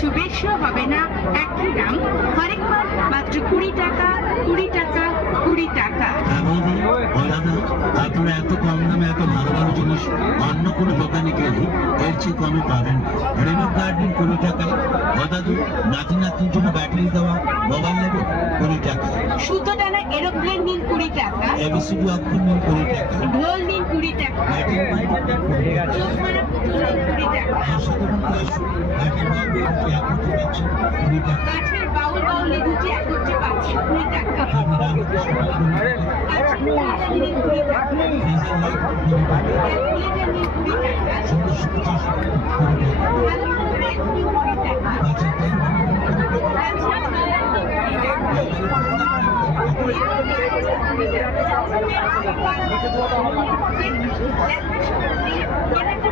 কিছু বেশিও হবে না, একই দাম, হরেক মাল মাত্র 20 টাকা, 20 টাকা, 20 টাকা। আপনারা এত কম দামে এত ভালো ভালো জিনিস অন্য কোনো দোকানে গেলে এর চেয়ে কমে পাবেন। রেমক গার্ডেন 20 টাকায়, দাদু নাতি নাতনির জন্য ব্যাটারি দেওয়া মোবাইল নেবে 20 টাকায়, সুতো টানা এরোপ্লেন নিন 20 টাকা, এবিসিডি অক্ষর নিন 20 টাকা, ঢোল নিন 20 টাকা, চোখ মারা পুতুল নিন 20 টাকা, কাঠের বাউল বাউলি দুটি একত্রে পাচ্ছেন 20 টাকা, কাঠের কুড়িটা নিন 20 টাকা, ক্যালকুলেটর নিন 20 টাকা, ভালো ভালো ব্যাগ নিন 20 টাকা, অনেক